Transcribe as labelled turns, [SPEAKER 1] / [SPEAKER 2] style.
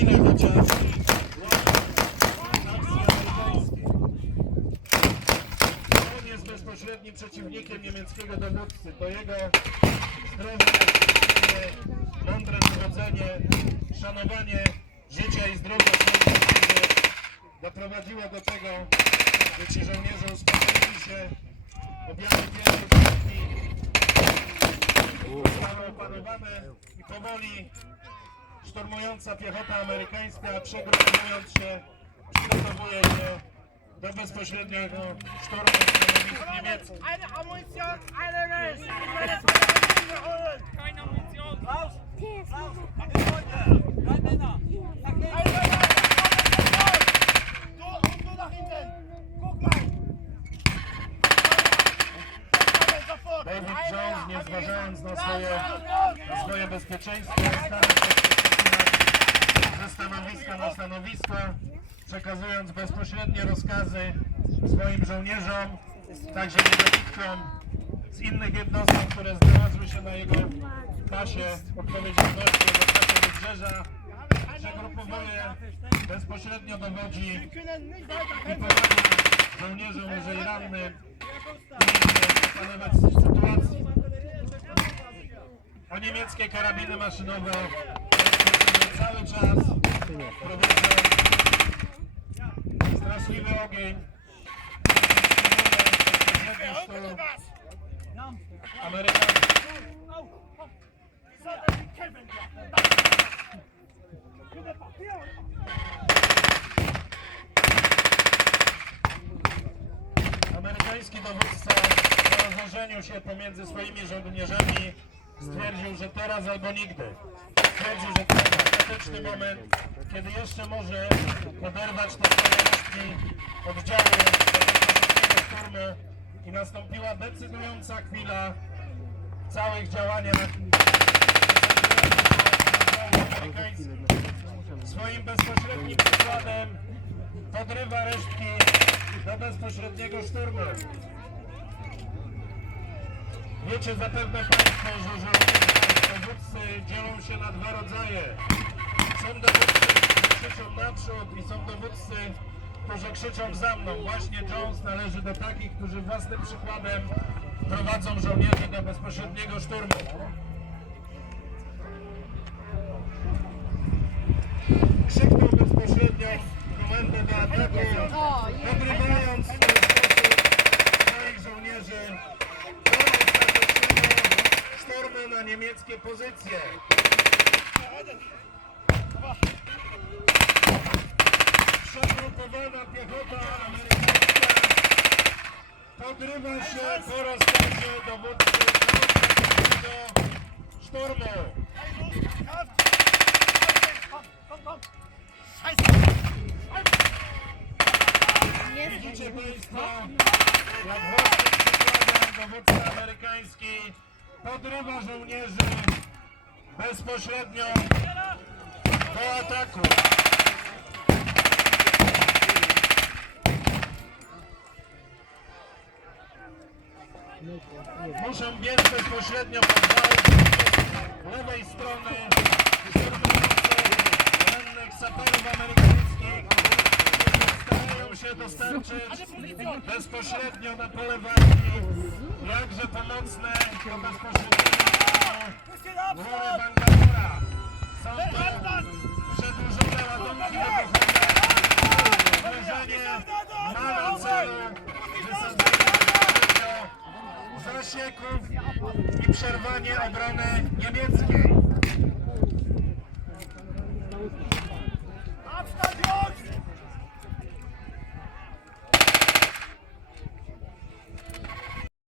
[SPEAKER 1] chwilę chociaż. On jest bezpośrednim przeciwnikiem niemieckiego dowódcy. To jego nastawienie, mądre dowodzenie, szanowanie życia i zdrowia doprowadziło do tego, że ci żołnierze uspokoili się, objęli pierwsze środki, zostały opanowane i powoli szturmująca piechota amerykańska, przegrupowując się, przygotowuje się do bezpośredniego szturmu stanowisk niemieckich. David Jones, nie zważając na swoje, się przeskakiwać ze stanowiska na stanowisko, przekazując bezpośrednie rozkazy swoim żołnierzom, także niewolnikom z innych jednostek, które znalazły się na jego pasie odpowiedzialności, jego pasie wybrzeża. Przegrupowuje, bezpośrednio dowodzi i pomaga żołnierzom, jeżeli rannym, i opanować sytuację. A niemieckie karabiny maszynowe cały czas prowadzą straszliwy ogień. Amerykański dowódca po rozłożeniu się pomiędzy swoimi żołnierzami stwierdził, że teraz albo nigdy. Stwierdził, że to jest ostateczny moment, kiedy jeszcze może oderwać te do bezpośredniego szturmu i nastąpiła decydująca chwila w całych działaniach. Swoim bezpośrednim przykładem podrywa resztki do bezpośredniego szturmu. Wiecie zapewne Państwo, że żołnierze dowódcy dzielą się na dwa rodzaje. Są dowódcy, którzy krzyczą naprzód i są dowódcy, którzy krzyczą za mną. Właśnie Jones należy do takich, którzy własnym przykładem prowadzą żołnierzy do bezpośredniego szturmu. Krzyknął bezpośrednio komendę do ataku, podrywając w ten sposób swoich żołnierzy do ostatecznego szturmu na niemieckie pozycje. Przegrupowana piechota amerykańska podrywa się po rozkazie dowódcy do szturmu. Widzicie Państwo, jak własnym przykładem dowódca amerykański podrywa żołnierzy bezpośrednio do ataku. Muszą biec bezpośrednio pod wał bezpośrednio na pole walki jakże pomocne do bezpośredniego góry Bangalora. Są to przedłużone ładunki wybuchowe, uderzenie ma na celu wysadzenie bezpośrednio zasieków i przerwanie obrony niemieckiej.